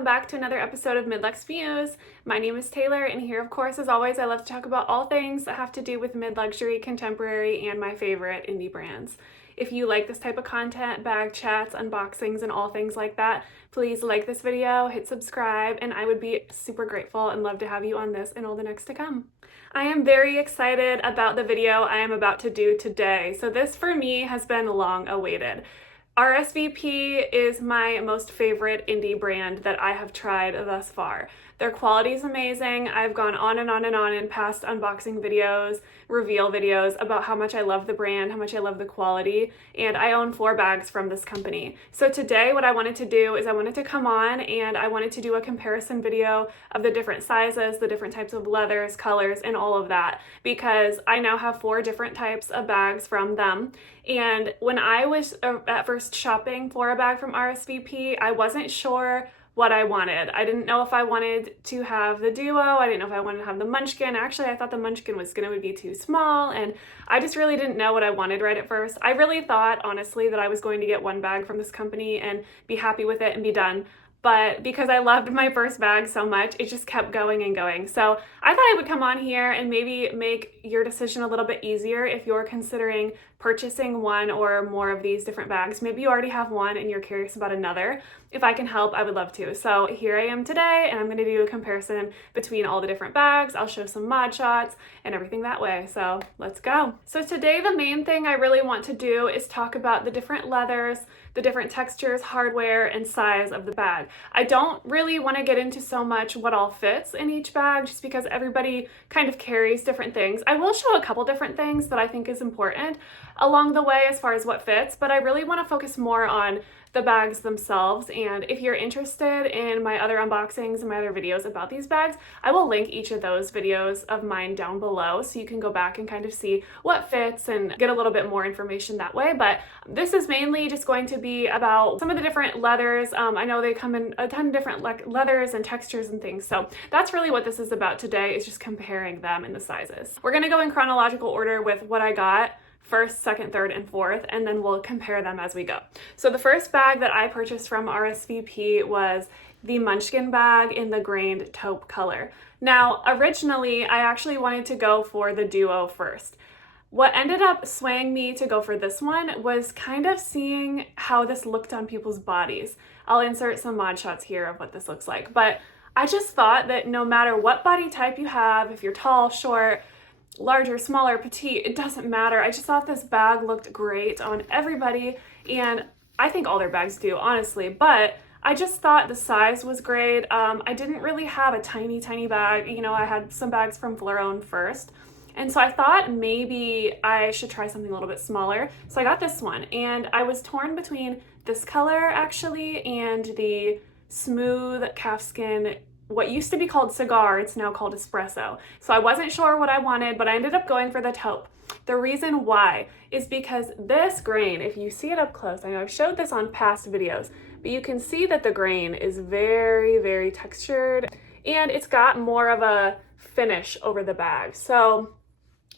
welcome back to another episode of Midluxemuse. My name is Taylor, and here, of course, as always, I love to talk about all things that have to do with mid-luxury, contemporary, and my favorite indie brands. If you like this type of content, bag chats, unboxings, and all things like that, please like this video, hit subscribe, and I would be super grateful and love to have you on this and all the next to come. I am very excited about the video I am about to do today. So this, for me, has been long awaited. RSVP is my most favorite indie brand that I have tried thus far. Their quality is amazing. I've gone on and on and on in past unboxing videos, reveal videos about how much I love the brand, how much I love the quality, and I own 4 bags from this company. So today what I wanted to do is I wanted to come on and I wanted to do a comparison video of the different sizes, the different types of leathers, colors, and all of that, because I now have 4 different types of bags from them. And when I was at first shopping for a bag from RSVP, I wasn't sure what I wanted. I didn't know if I wanted to have the duo. I didn't know if I wanted to have the Munchkin. Actually, I thought the Munchkin was going to be too small, and I just really didn't know what I wanted right at first. I really thought, honestly, that I was going to get one bag from this company and be happy with it and be done. But because I loved my first bag so much, it just kept going and going. So I thought I would come on here and maybe make your decision a little bit easier if you're considering purchasing one or more of these different bags. Maybe you already have one and you're curious about another. If I can help, I would love to. So here I am today, and I'm going to do a comparison between all the different bags. I'll show some mod shots and everything that way. So let's go. So today the main thing I really want to do is talk about the different leathers, the different textures, hardware, and size of the bag. I don't really want to get into so much what all fits in each bag just because everybody kind of carries different things. I will show a couple different things that I think is important along the way as far as what fits, but I really want to focus more on the bags themselves. And if you're interested in my other unboxings and my other videos about these bags, I will link each of those videos of mine down below so you can go back and kind of see what fits and get a little bit more information that way. But this is mainly just going to be about some of the different leathers. I know they come in a ton of different leathers and textures and things, so that's really what this is about today, is just comparing them in the sizes. We're going to go in chronological order with what I got first, second, third, and fourth, and then we'll compare them as we go. So the first bag that I purchased from RSVP was the Munchkin bag in the grained taupe color. Now, originally, I actually wanted to go for the duo first. What ended up swaying me to go for this one was kind of seeing how this looked on people's bodies. I'll insert some mod shots here of what this looks like, but I just thought that no matter what body type you have, if you're tall, short, larger, smaller, petite, it doesn't matter. I just thought this bag looked great on everybody, and I think all their bags do, honestly, but I just thought the size was great. I didn't really have a tiny bag. You know, I had some bags from Fleuron first, and so I thought maybe I should try something a little bit smaller. So I got this one, and I was torn between this color actually and the smooth calfskin, what used to be called cigar, it's now called espresso. So I wasn't sure what I wanted, but I ended up going for the taupe. The reason why is because this grain, if you see it up close, I know I've showed this on past videos, but you can see that the grain is very textured, and it's got more of a finish over the bag. So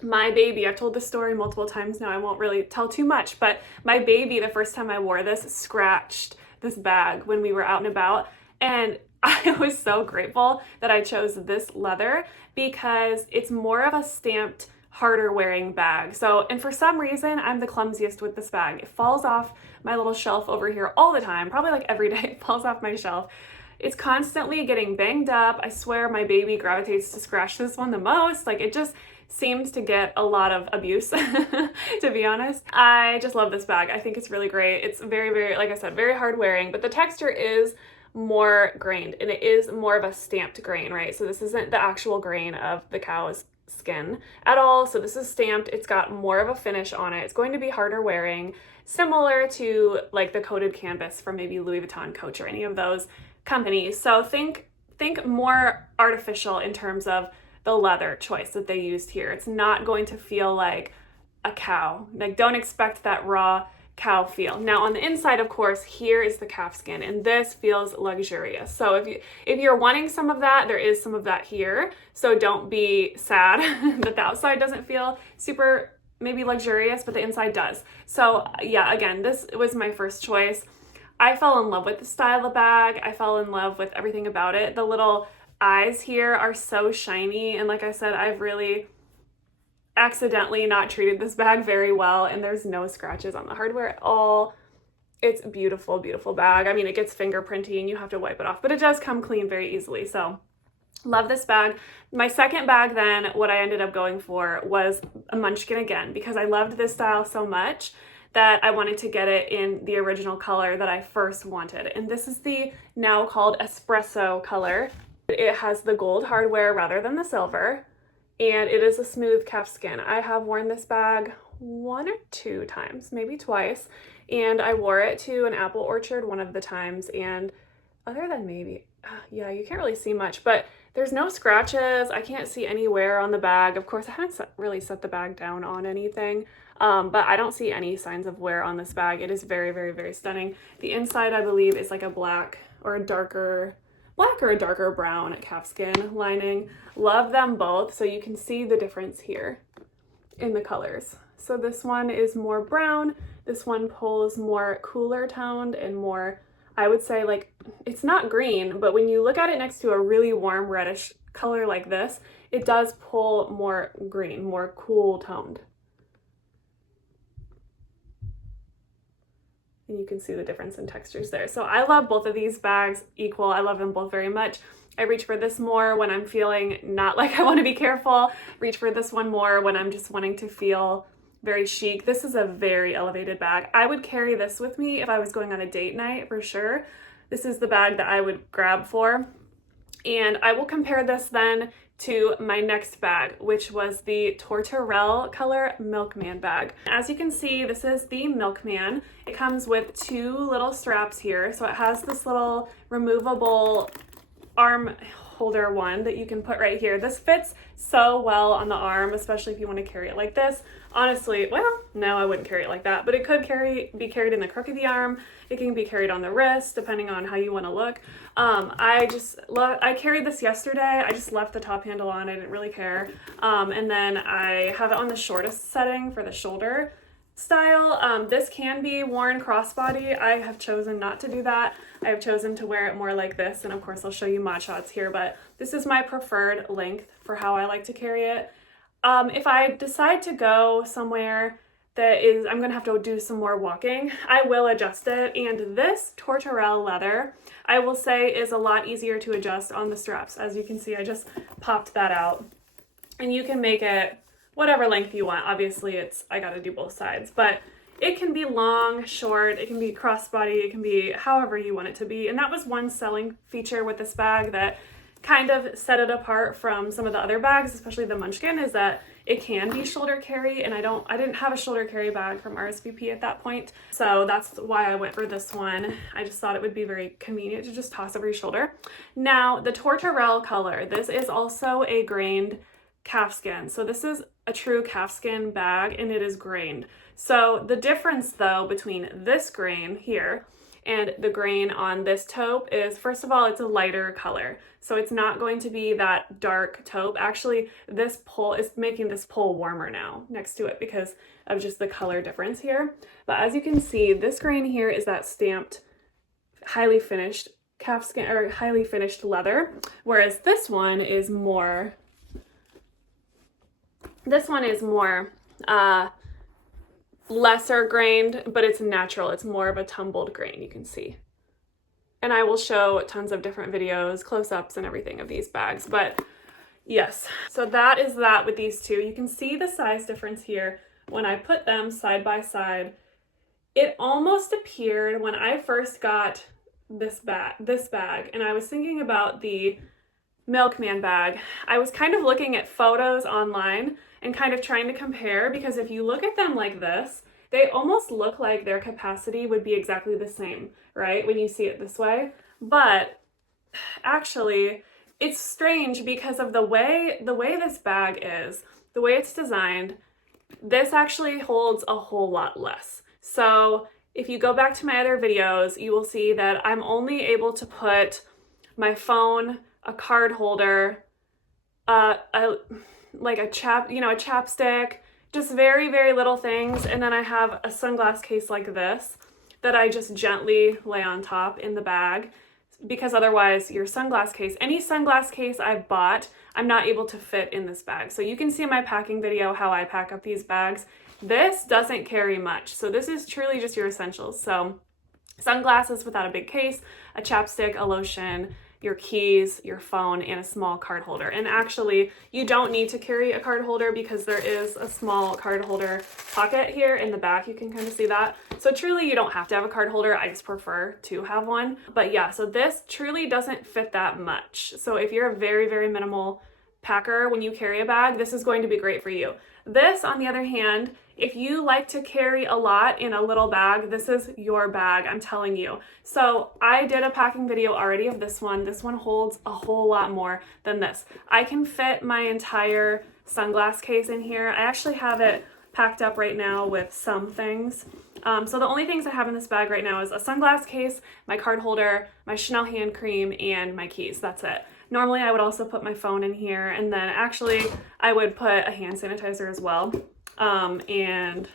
my baby, I've told this story multiple times now, I won't really tell too much, but my baby, the first time I wore this, scratched this bag when we were out and about, and I was so grateful that I chose this leather because it's more of a stamped, harder wearing bag. So, and for some reason, I'm the clumsiest with this bag. It falls off my little shelf over here all the time, probably like every day it falls off my shelf. It's constantly getting banged up. I swear my baby gravitates to scratch this one the most. Like, it just seems to get a lot of abuse, to be honest. I just love this bag. I think it's really great. It's very, like I said, very hard wearing, but the texture is more grained, and it is more of a stamped grain, right? So this isn't the actual grain of the cow's skin at all. So this is stamped. It's got more of a finish on it. It's going to be harder wearing, similar to like the coated canvas from maybe Louis Vuitton, Coach, or any of those companies. So think more artificial in terms of the leather choice that they used here. It's not going to feel like a cow. Like, don't expect that raw cow feel. Now on the inside, of course, here is the calfskin, and this feels luxurious. So if you're wanting some of that, there is some of that here. So don't be sad that the outside doesn't feel super maybe luxurious, but the inside does. So yeah, again, this was my first choice. I fell in love with the style of bag. I fell in love with everything about it. The little eyes here are so shiny, and like I said, I've really accidentally not treated this bag very well, and there's no scratches on the hardware at all. It's a beautiful, beautiful bag. I mean, it gets fingerprinty and you have to wipe it off, but it does come clean very easily. So love this bag. My second bag then, what I ended up going for was a Munchkin again, because I loved this style so much that I wanted to get it in the original color that I first wanted. And this is the now called espresso color. It has the gold hardware rather than the silver, and it is a smooth calfskin. I have worn this bag 1 or 2 times, maybe twice, and I wore it to an apple orchard one of the times, and other than maybe, yeah, you can't really see much, but there's no scratches. I can't see any wear on the bag. Of course, I haven't really set the bag down on anything, but I don't see any signs of wear on this bag. It is very, very, very stunning. The inside, I believe, is like a black or a darker brown calfskin lining. Love them both, so you can see the difference here in the colors. So this one is more brown. This one pulls more cooler toned and more, I would say, like, it's not green, but when you look at it next to a really warm reddish color like this, it does pull more green, more cool toned. And you can see the difference in textures there. So I love both of these bags equal. I love them both very much. I reach for this more when I'm feeling not like I want to be careful. Reach for this one more when I'm just wanting to feel very chic. This is a very elevated bag. I would carry this with me if I was going on a date night for sure. This is the bag that I would grab for. And I will compare this then to my next bag, which was the Tortorelle color Milkman bag. As you can see, this is the Milkman. It comes with 2 little straps here. So it has this little removable arm holder one that you can put right here. This fits so well on the arm, especially if you want to carry it like this. Honestly, well, no, I wouldn't carry it like that, but it could be carried in the crook of the arm. It can be carried on the wrist, depending on how you want to look. I carried this yesterday. I just left the top handle on. I didn't really care. And then I have it on the shortest setting for the shoulder style. This can be worn crossbody. I have chosen not to do that. I have chosen to wear it more like this, and of course I'll show you mod shots here, but this is my preferred length for how I like to carry it. If I decide to go somewhere that is, I'm gonna have to do some more walking, I will adjust it. And this Tortorelle leather, I will say, is a lot easier to adjust on the straps. As you can see, I just popped that out, and you can make it whatever length you want. Obviously I gotta do both sides, but it can be long, short, it can be crossbody, it can be however you want it to be. And that was one selling feature with this bag that kind of set it apart from some of the other bags, especially the Munchkin, is that it can be shoulder carry, and I didn't have a shoulder carry bag from RSVP at that point. So that's why I went for this one. I just thought it would be very convenient to just toss over your shoulder. Now, the Tortorelle color, this is also a grained calfskin. So this is a true calfskin bag, and it is grained. So the difference though between this grain here and the grain on this taupe is, first of all, it's a lighter color. So it's not going to be that dark taupe. Actually, this pull is making this pull warmer now next to it because of just the color difference here. But as you can see, this grain here is that stamped, highly finished calfskin or highly finished leather, whereas this one is more lesser grained, but it's natural. It's more of a tumbled grain, you can see. And I will show tons of different videos, close-ups and everything of these bags, but yes. So that is that with these two. You can see the size difference here. When I put them side by side, it almost appeared when I first got this bag, and I was thinking about the Milkman bag, I was kind of looking at photos online and kind of trying to compare, because if you look at them like this, they almost look like their capacity would be exactly the same, right? When you see it this way. But actually, it's strange because of the way this bag is, the way it's designed, this actually holds a whole lot less. So if you go back to my other videos, you will see that I'm only able to put my phone, a card holder, like a chapstick, just very, very little things. And then I have a sunglass case like this that I just gently lay on top in the bag, because otherwise your sunglass case, any sunglass case I've bought, I'm not able to fit in this bag. So you can see in my packing video how I pack up these bags. This doesn't carry much. So this is truly just your essentials. So sunglasses without a big case, a chapstick, a lotion, your keys, your phone, and a small card holder. And actually, you don't need to carry a card holder because there is a small card holder pocket here in the back. You can kind of see that. So truly, you don't have to have a card holder. I just prefer to have one. But yeah, so this truly doesn't fit that much. So if you're a very, very minimal packer when you carry a bag, this is going to be great for you. This, on the other hand, if you like to carry a lot in a little bag, this is your bag, I'm telling you. So I did a packing video already of this one. This one holds a whole lot more than this. I can fit my entire sunglass case in here. I actually have it packed up right now with some things. So the only things I have in this bag right now is a sunglass case, my card holder, my Chanel hand cream, and my keys. That's it. Normally I would also put my phone in here, and then actually I would put a hand sanitizer as well. And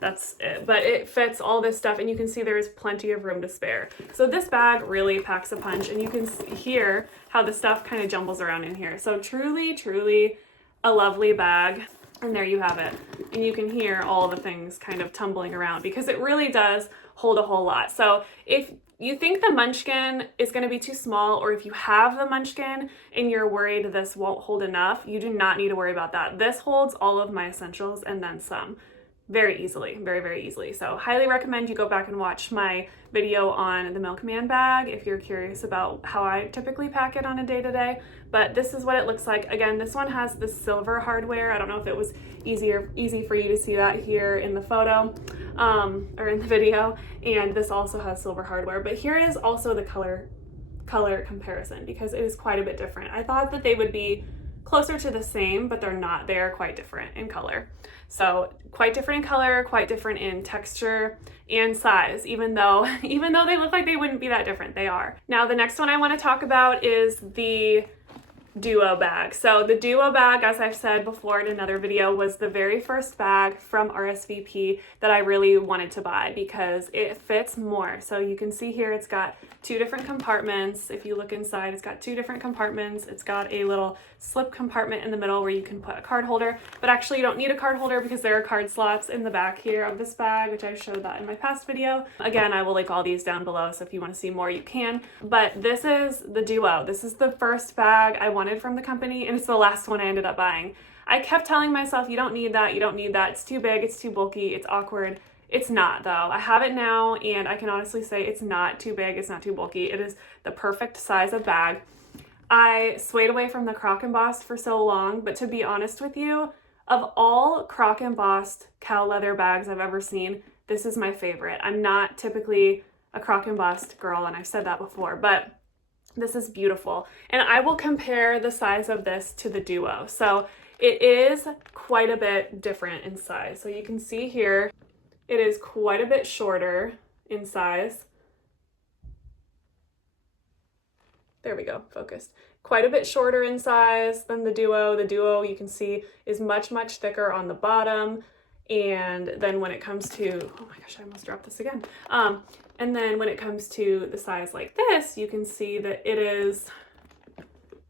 that's it. But it fits all this stuff, and you can see there is plenty of room to spare. So this bag really packs a punch, and you can hear how the stuff kind of jumbles around in here. So truly, truly a lovely bag. And there you have it. And you can hear all the things kind of tumbling around because it really does hold a whole lot. So if you think the Munchkin is going to be too small, or if you have the Munchkin and you're worried this won't hold enough, you do not need to worry about that. This holds all of my essentials and then some very easily, very, very easily. So highly recommend you go back and watch my video on the Milkman bag if you're curious about how I typically pack it on a day-to-day. But this is what it looks like. Again, this one has the silver hardware. I don't know if it was easy for you to see that here in the photo or in the video. And this also has silver hardware. But here is also the color comparison because it is quite a bit different. I thought that they would be closer to the same, but they're not. They are quite different in color. So quite different in color, quite different in texture and size, even though they look like they wouldn't be that different, they are. Now the next one I want to talk about is the Duo bag. So the Duo bag, as I've said before in another video, was the very first bag from RSVP that I really wanted to buy because it fits more. So you can see here it's got two different compartments. If you look inside, it's got two different compartments. It's got a little slip compartment in the middle where you can put a card holder, but actually you don't need a card holder because there are card slots in the back here of this bag, which I showed that in my past video. Again, I will link all these down below, so if you want to see more, you can. But this is the Duo. This is the first bag I wanted from the company, and it's the last one I ended up buying. I kept telling myself, you don't need that, you don't need that. It's too big, it's too bulky, it's awkward. It's not though. I have it now, and I can honestly say it's not too big, it's not too bulky. It is the perfect size of bag. I swayed away from the croc embossed for so long, but to be honest with you, of all croc embossed cow leather bags I've ever seen, this is my favorite. I'm not typically a croc embossed girl, and I've said that before, but this is beautiful. And I will compare the size of this to the Duo. So it is quite a bit different in size. So you can see here, it is quite a bit shorter in size. There we go, focused. Quite a bit shorter in size than the Duo. The Duo, you can see, is much, much thicker on the bottom. And then when it comes to, oh my gosh, I almost dropped this again. And then when it comes to the size like this, you can see that it is,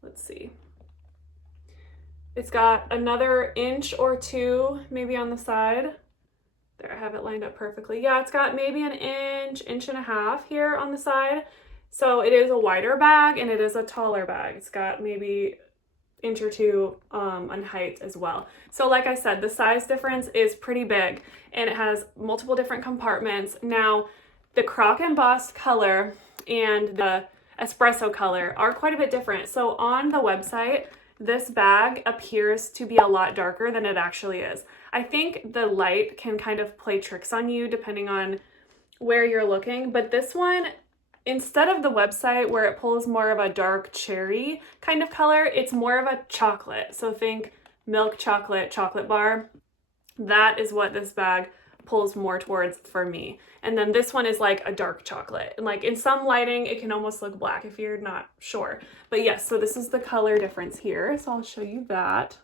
let's see, it's got another inch or two maybe on the side. There, I have it lined up perfectly. Yeah, it's got maybe an inch, inch and a half here on the side. So it is a wider bag and it is a taller bag. It's got maybe inch or two on height as well. So like I said, the size difference is pretty big and it has multiple different compartments. Now, the croc embossed color and the espresso color are quite a bit different. So on the website, this bag appears to be a lot darker than it actually is. I think the light can kind of play tricks on you depending on where you're looking, but this one, instead of the website where it pulls more of a dark cherry kind of color, it's more of a chocolate. So think milk chocolate bar. That is what this bag pulls more towards for me. And then this one is like a dark chocolate. And like in some lighting, it can almost look black if you're not sure. But yes, so this is the color difference here. So I'll show you that.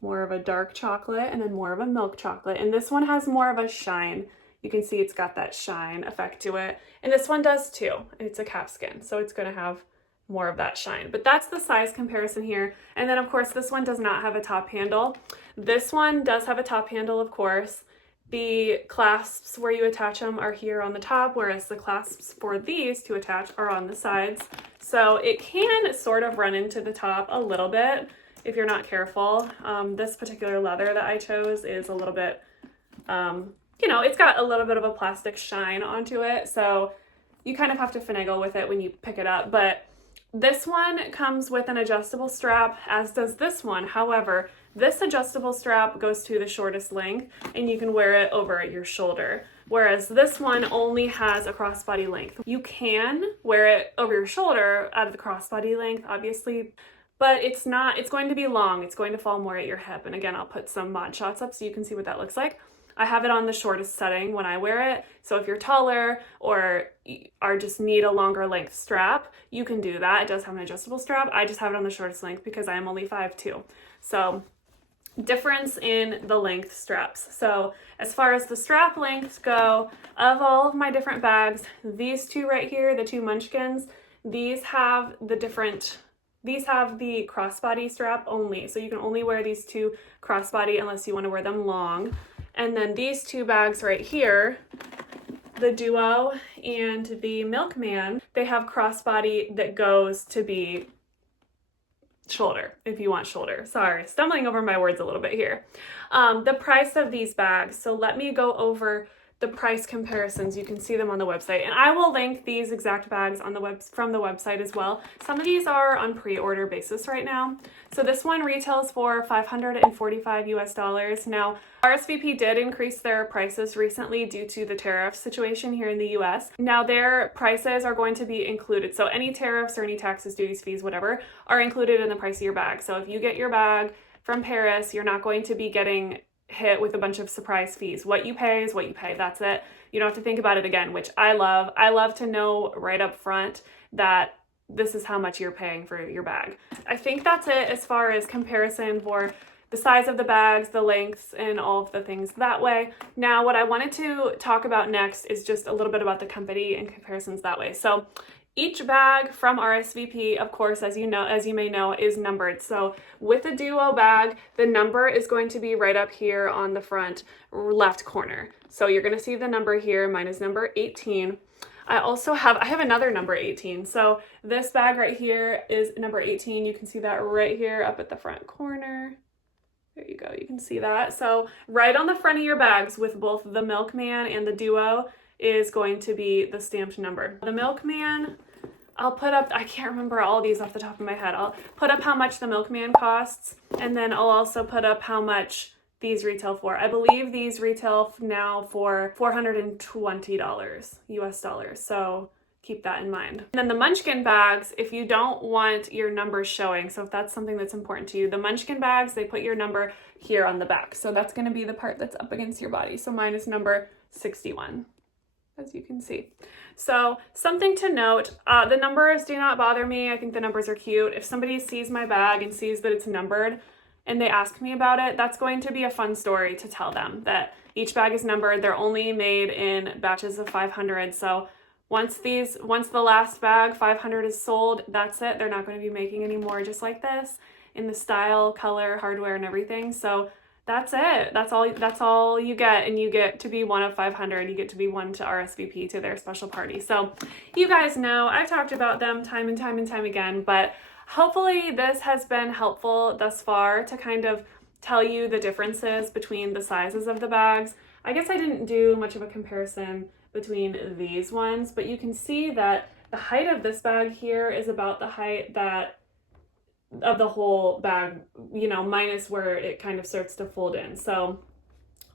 More of a dark chocolate and then more of a milk chocolate. And this one has more of a shine. You can see it's got that shine effect to it. And this one does too. It's a calfskin, so it's going to have more of that shine. But that's the size comparison here. And then of course this one does not have a top handle. This one does have a top handle, of course. The clasps where you attach them are here on the top, whereas the clasps for these to attach are on the sides. So it can sort of run into the top a little bit if you're not careful. This particular leather that I chose is a little bit, you know, it's got a little bit of a plastic shine onto it. So you kind of have to finagle with it when you pick it up. But this one comes with an adjustable strap, as does this one. However, this adjustable strap goes to the shortest length and you can wear it over your shoulder, whereas this one only has a crossbody length. You can wear it over your shoulder out of the crossbody length, obviously, but it's going to be long. It's going to fall more at your hip. And again, I'll put some mod shots up so you can see what that looks like. I have it on the shortest setting when I wear it. So if you're taller or just need a longer length strap, you can do that. It does have an adjustable strap. I just have it on the shortest length because I am only 5'2". So difference in the length straps. So as far as the strap lengths go, of all of my different bags, these two right here, the two Munchkins, these have the crossbody strap only. So you can only wear these two crossbody unless you want to wear them long. And then these two bags right here, the Duo and the Milkman, they have crossbody that goes to be shoulder, if you want shoulder. Sorry, stumbling over my words a little bit here. The price of these bags. So let me go over the price comparisons. You can see them on the website, and I will link these exact bags on the from the website as well. Some of these are on pre-order basis right now. So this one retails for $545 US. Now, RSVP did increase their prices recently due to the tariff situation here in the US. Now their prices are going to be included. So any tariffs or any taxes, duties, fees, whatever, are included in the price of your bag. So if you get your bag from Paris, you're not going to be getting hit with a bunch of surprise fees. What you pay is what you pay. That's it. You don't have to think about it again, which I love. I love to know right up front that this is how much you're paying for your bag. I think that's it as far as comparison for the size of the bags, the lengths, and all of the things that way. Now, what I wanted to talk about next is just a little bit about the company and comparisons that way. So each bag from RSVP, of course, as you may know, is numbered. So with the Duo bag, the number is going to be right up here on the front left corner. So you're going to see the number here. Mine is number 18. I have another number 18. So this bag right here is number 18. You can see that right here up at the front corner. There you go. You can see that. So right on the front of your bags with both the Milkman and the Duo is going to be the stamped number. The Milkman, I'll put up, I can't remember all these off the top of my head. I'll put up how much the Milkman costs, and then I'll also put up how much these retail for. I believe these retail now for $420 US. So keep that in mind. And then the Munchkin bags, if you don't want your numbers showing, so if that's something that's important to you, the Munchkin bags, they put your number here on the back. So that's going to be the part that's up against your body. So mine is number 61. As you can see. So something to note, the numbers do not bother me. I think the numbers are cute. If somebody sees my bag and sees that it's numbered and they ask me about it, that's going to be a fun story to tell them, that each bag is numbered. They're only made in batches of 500. So once the last bag, 500, is sold, that's it. They're not going to be making any more just like this in the style, color, hardware, and everything. So that's it. That's all you get, and you get to be one of 500. You get to be one to RSVP to their special party. So you guys know I've talked about them time and time and time again, but hopefully this has been helpful thus far to kind of tell you the differences between the sizes of the bags. I guess I didn't do much of a comparison between these ones, but you can see that the height of this bag here is about the height of the whole bag, you know, minus where it kind of starts to fold in. So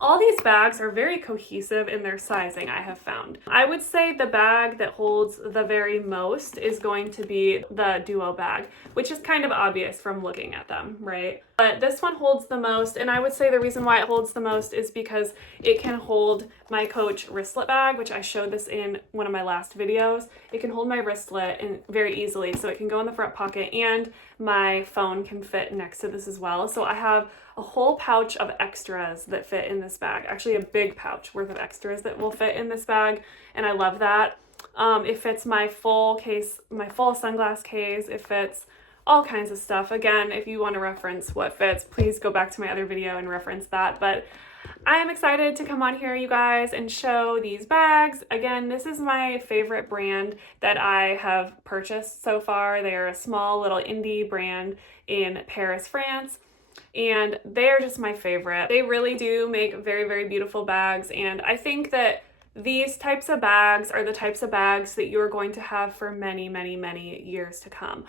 all these bags are very cohesive in their sizing, I have found. I would say the bag that holds the very most is going to be the Duo bag, which is kind of obvious from looking at them, right? But this one holds the most, and I would say the reason why it holds the most is because it can hold my Coach wristlet bag, which I showed this in one of my last videos. It can hold my wristlet and very easily, so it can go in the front pocket, and my phone can fit next to this as well. So I have a whole pouch of extras that fit in this bag. Actually, a big pouch worth of extras that will fit in this bag, and I love that. It fits my full case, my full sunglass case. It fits all kinds of stuff. Again, if you want to reference what fits, please go back to my other video and reference that. But I am excited to come on here, you guys, and show these bags. Again, this is my favorite brand that I have purchased so far. They are a small little indie brand in Paris, France, and they're just my favorite. They really do make very, very beautiful bags, and I think that these types of bags are the types of bags that you're going to have for many, many, many years to come.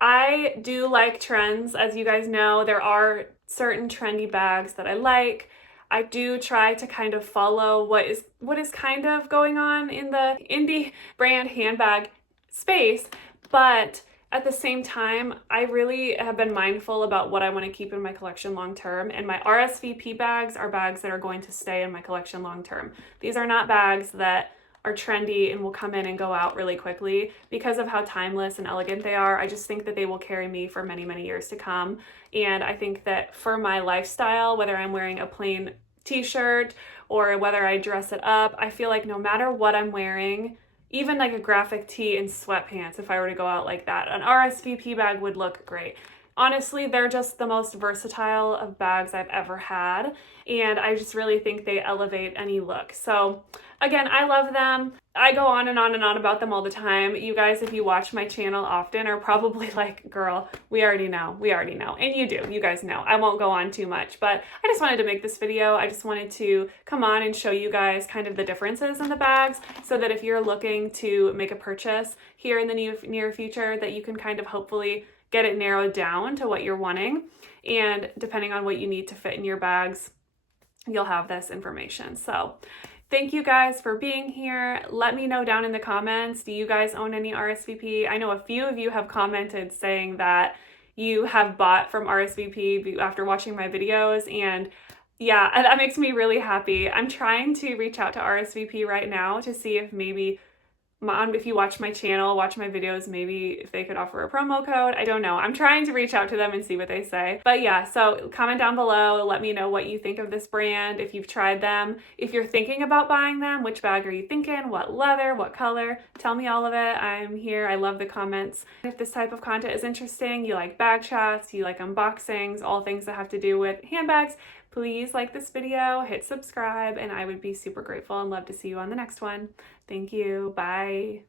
I do like trends. As you guys know, there are certain trendy bags that I like. I do try to kind of follow what is kind of going on in the indie brand handbag space, but at the same time, I really have been mindful about what I want to keep in my collection long term, and my RSVP bags are bags that are going to stay in my collection long term. These are not bags that are trendy and will come in and go out really quickly. Because of how timeless and elegant they are, I just think that they will carry me for many, many years to come. And I think that for my lifestyle, whether I'm wearing a plain t-shirt or whether I dress it up, I feel like no matter what I'm wearing, even like a graphic tee and sweatpants, if I were to go out like that, an RSVP bag would look great. Honestly, they're just the most versatile of bags I've ever had, and I just really think they elevate any look. So again, I love them. I go on and on and on about them all the time. You guys, if you watch my channel often, are probably like, girl, we already know. And you do, you guys know. I won't go on too much, but I just wanted to make this video. I just wanted to come on and show you guys kind of the differences in the bags, so that if you're looking to make a purchase here in the near future, that you can kind of hopefully get it narrowed down to what you're wanting. And depending on what you need to fit in your bags, you'll have this information. So thank you guys for being here. Let me know down in the comments, do you guys own any RSVP? I know a few of you have commented saying that you have bought from RSVP after watching my videos, and yeah, that makes me really happy. I'm trying to reach out to RSVP right now to see if maybe if you watch my channel, watch my videos, maybe if they could offer a promo code. I don't know. I'm trying to reach out to them and see what they say. But yeah, so comment down below. Let me know what you think of this brand, if you've tried them. If you're thinking about buying them, which bag are you thinking? What leather? What color? Tell me all of it. I'm here. I love the comments. If this type of content is interesting, you like bag chats, you like unboxings, all things that have to do with handbags, please like this video, hit subscribe, and I would be super grateful and love to see you on the next one. Thank you. Bye.